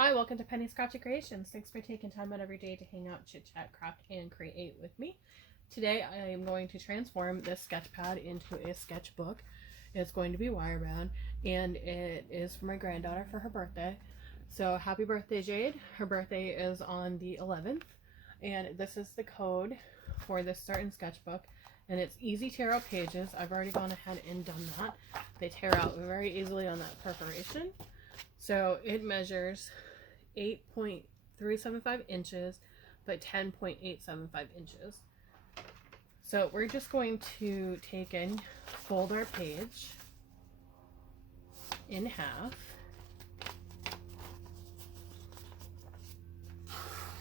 Hi, welcome to Penny Scratchy Creations. Thanks for taking time out of your day to hang out, chit chat, craft, and create with me. Today I am going to transform this sketchpad into a sketchbook. It's going to be wire bound, and it is for my granddaughter for her birthday. So happy birthday, Jade. Her birthday is on the 11th, and this is the code for this certain sketchbook. And it's easy tear out pages. I've already gone ahead and done that. They tear out very easily on that perforation. So it measures 8.375 inches by 10.875 inches. So we're just going to take and fold our page in half.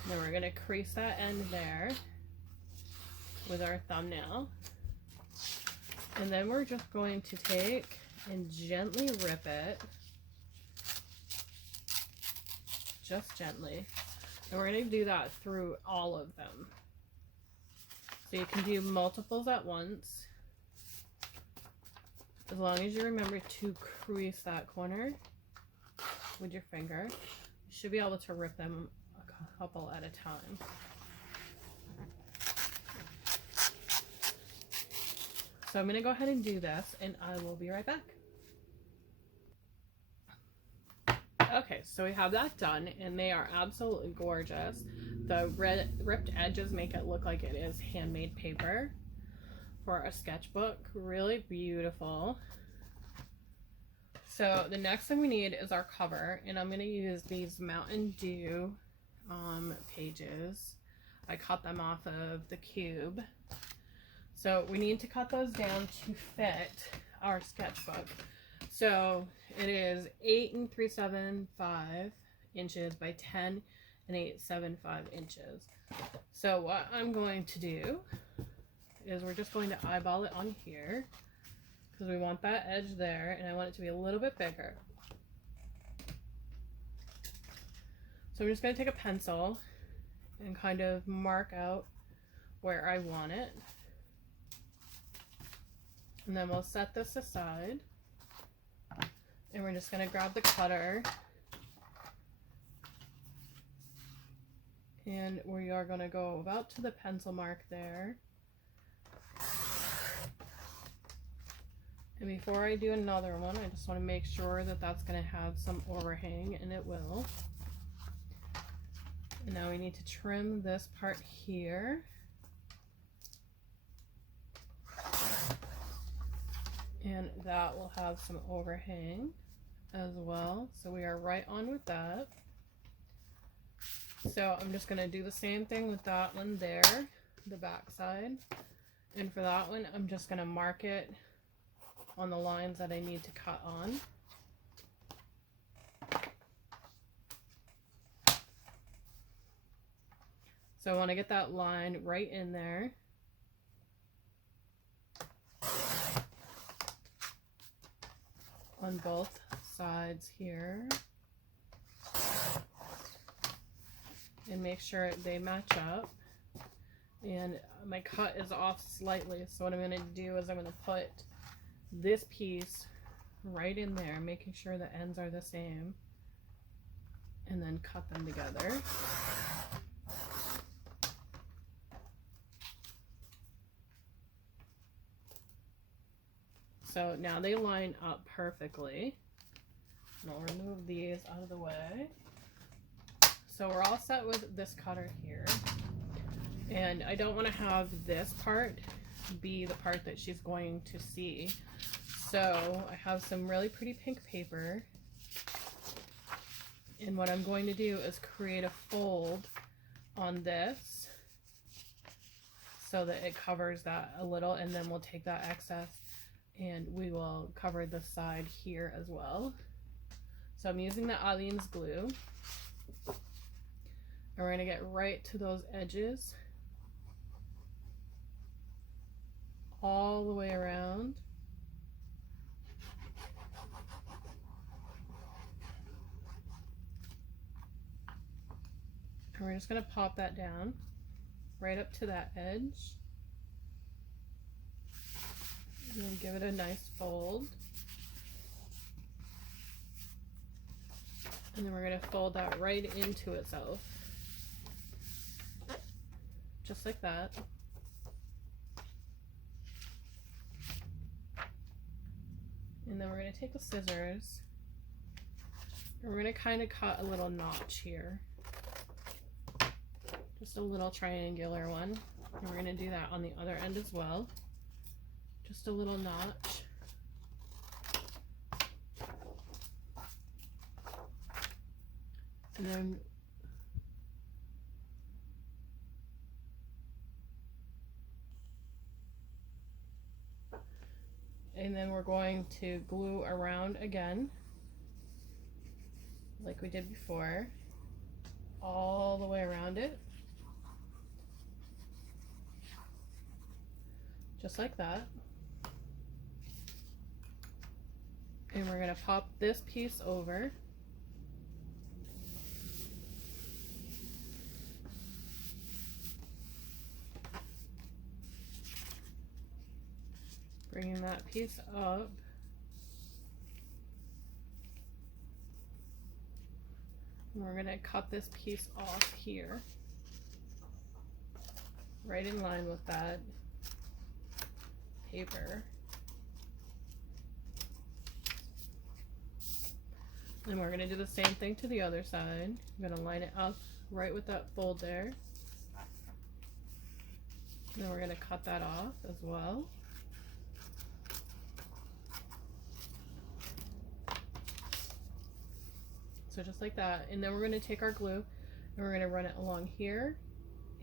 Then we're going to crease that end there with our thumbnail. And then we're just going to take and gently rip it. Just gently. And we're going to do that through all of them. So you can do multiples at once. As long as you remember to crease that corner with your finger. You should be able to rip them a couple at a time. So I'm going to go ahead and do this, and I will be right back. Okay, so we have that done, and they are absolutely gorgeous. The ripped edges make it look like it is handmade paper for a sketchbook. Really beautiful. So the next thing we need is our cover, and I'm going to use these Mountain Dew pages. I cut them off of the cube. So we need to cut those down to fit our sketchbook. So it is 8 3/7 inches by 10 8/7 inches. So what I'm going to do is we're just going to eyeball it on here because we want that edge there, and I want it to be a little bit bigger. So I'm just going to take a pencil and kind of mark out where I want it. And then we'll set this aside. And we're just going to grab the cutter. And we are going to go about to the pencil mark there. And before I do another one, I just want to make sure that that's going to have some overhang, and it will. And now we need to trim this part here. And that will have some overhang as well. So we are right on with that. So I'm just going to do the same thing with that one there, the back side. And for that one, I'm just going to mark it on the lines that I need to cut on. So I want to get that line right in there. On both sides here, and make sure they match up. And my cut is off slightly, so what I'm going to do is I'm going to put this piece right in there, making sure the ends are the same, and then cut them together. So now they line up perfectly. And I'll remove these out of the way. So we're all set with this cutter here. And I don't want to have this part be the part that she's going to see. So I have some really pretty pink paper. And what I'm going to do is create a fold on this so that it covers that a little, and then we'll take that excess and we will cover the side here as well. So I'm using the Aleene's glue. And we're going to get right to those edges. All the way around. And we're just going to pop that down right up to that edge. And then give it a nice fold. And then we're going to fold that right into itself. Just like that. And then we're going to take the scissors and we're going to kind of cut a little notch here. Just a little triangular one. And we're going to do that on the other end as well. Just a little notch. And then we're going to glue around again, like we did before, all the way around it. Just like that. And we're going to pop this piece over. Bringing that piece up. And we're going to cut this piece off here, right in line with that paper. And we're going to do the same thing to the other side. I'm going to line it up right with that fold there. And then we're going to cut that off as well. So just like that. And then we're going to take our glue and we're going to run it along here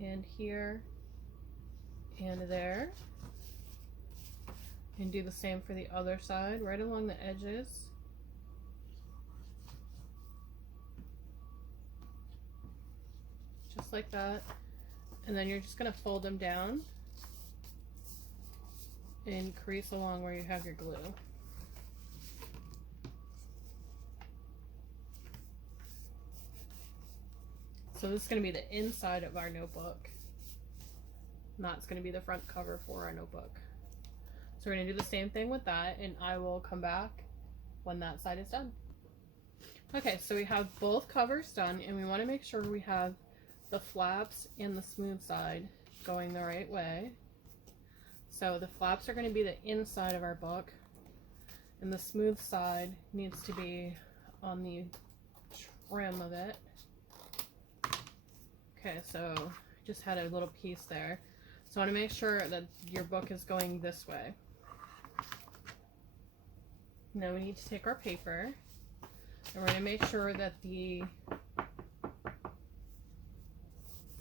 and here and there. And do the same for the other side, right along the edges. Just like that. And then you're just going to fold them down and crease along where you have your glue. So this is going to be the inside of our notebook. And that's going to be the front cover for our notebook. So we're going to do the same thing with that, and I will come back when that side is done. Okay, so we have both covers done, and we want to make sure we have the flaps and the smooth side going the right way. So the flaps are going to be the inside of our book, and the smooth side needs to be on the trim of it. Okay, so just had a little piece there. So I want to make sure that your book is going this way. Now we need to take our paper and we're going to make sure that the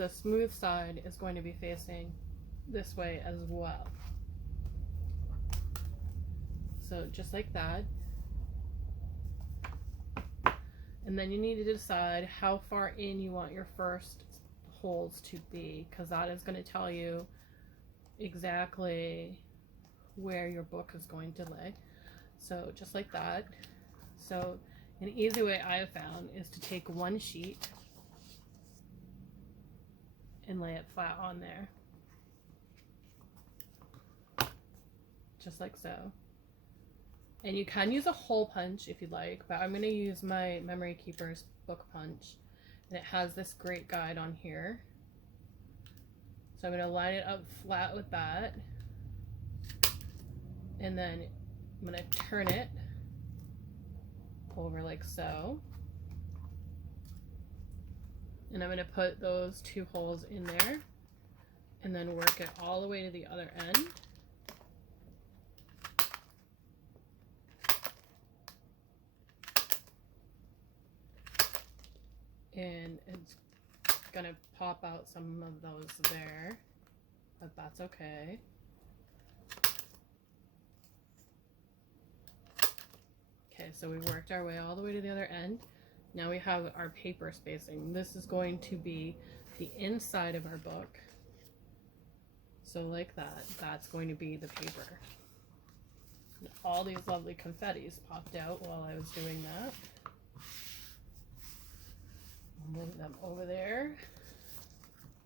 smooth side is going to be facing this way as well. So just like that. And then you need to decide how far in you want your first holes to be, because that is going to tell you exactly where your book is going to lay. So just like that. So an easy way I have found is to take one sheet and lay it flat on there. Just like so. And you can use a hole punch if you'd like, but I'm going to use my Memory Keeper's book punch. And it has this great guide on here. So I'm going to line it up flat with that. And then I'm going to turn it over like so. And I'm going to put those two holes in there and then work it all the way to the other end. And it's going to pop out some of those there, but that's okay. Okay, so we worked our way all the way to the other end. Now we have our paper spacing. This is going to be the inside of our book. So like that, that's going to be the paper. And all these lovely confettis popped out while I was doing that. Move them over there.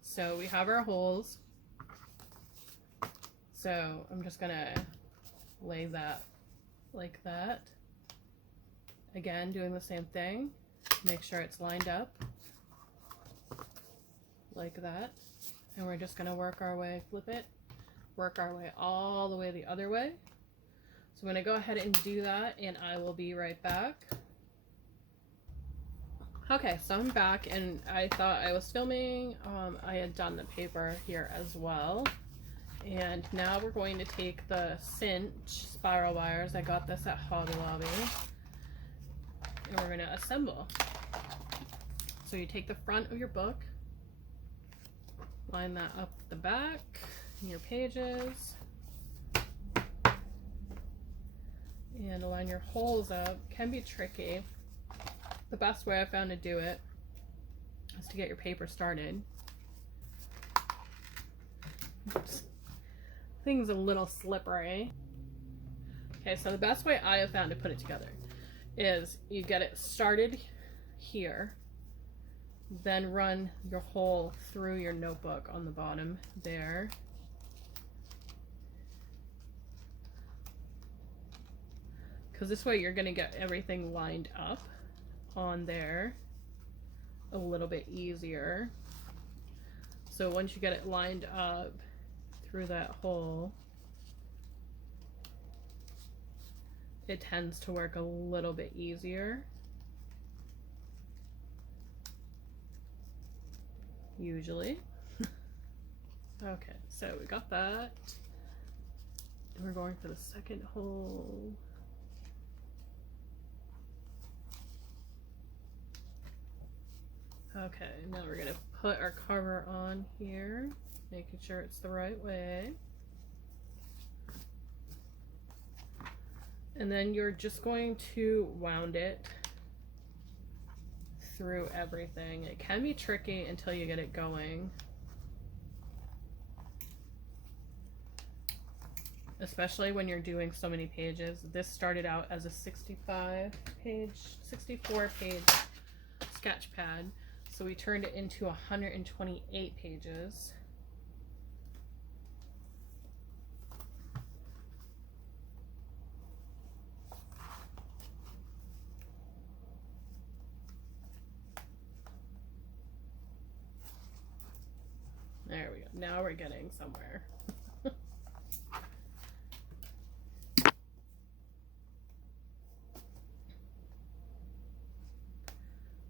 So we have our holes. So I'm just gonna lay that like that. Again, doing the same thing. Make sure it's lined up like that. And we're just going to work our way, flip it, work our way all the way the other way. So I'm going to go ahead and do that, and I will be right back. Okay, so I'm back, and I thought I was filming. I had done the paper here as well. And now we're going to take the cinch spiral wires. I got this at Hobby Lobby. And we're going to assemble. So you take the front of your book, line that up the back, your pages, and line your holes up. Can be tricky. The best way I found to do it is to get your paper started. Oops. Thing's a little slippery. Okay, so the best way I have found to put it together is you get it started here, then run your hole through your notebook on the bottom there. Because this way you're going to get everything lined up on there a little bit easier. So once you get it lined up through that hole, it tends to work a little bit easier. Usually. Okay, so we got that. And we're going for the second hole. Okay, now we're gonna put our cover on here, making sure it's the right way. And then you're just going to wound it through everything. It can be tricky until you get it going. Especially when you're doing so many pages. This started out as a 64 page sketchpad. So we turned it into 128 pages. There we go. Now we're getting somewhere.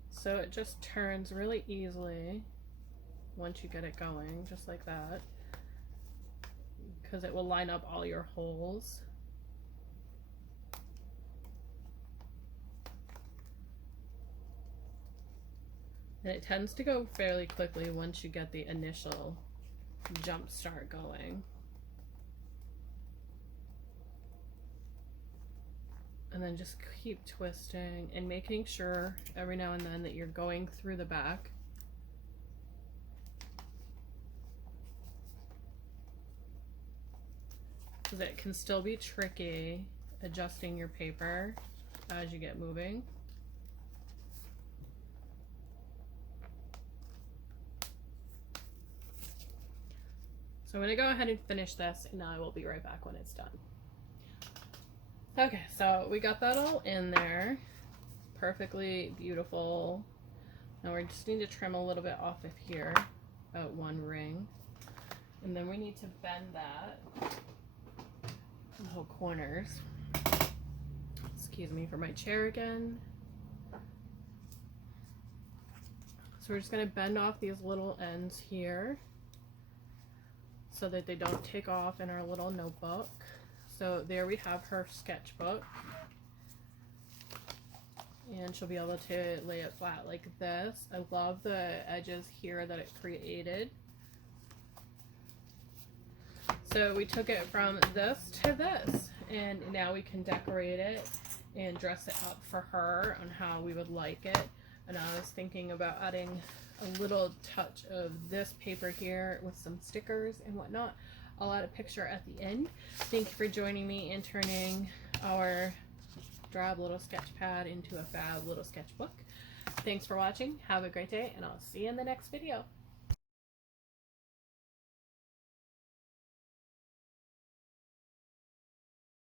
So it just turns really easily once you get it going, just like that, because it will line up all your holes. And it tends to go fairly quickly once you get the initial jump start going. And then just keep twisting and making sure every now and then that you're going through the back. Because it can still be tricky adjusting your paper as you get moving. So I'm going to go ahead and finish this, and I will be right back when it's done. Okay, so we got that all in there. Perfectly beautiful. Now we just need to trim a little bit off of here, about one ring. And then we need to bend that, the whole corners. Excuse me for my chair again. So we're just going to bend off these little ends here so that they don't take off in our little notebook. So there we have her sketchbook, and she'll be able to lay it flat like this. I love the edges here that it created. So we took it from this to this, and now we can decorate it and dress it up for her on how we would like it. And I was thinking about adding a little touch of this paper here with some stickers and whatnot. I'll add a picture at the end. Thank you for joining me in turning our drab little sketch pad into a fab little sketchbook. Thanks for watching. Have a great day, and I'll see you in the next video.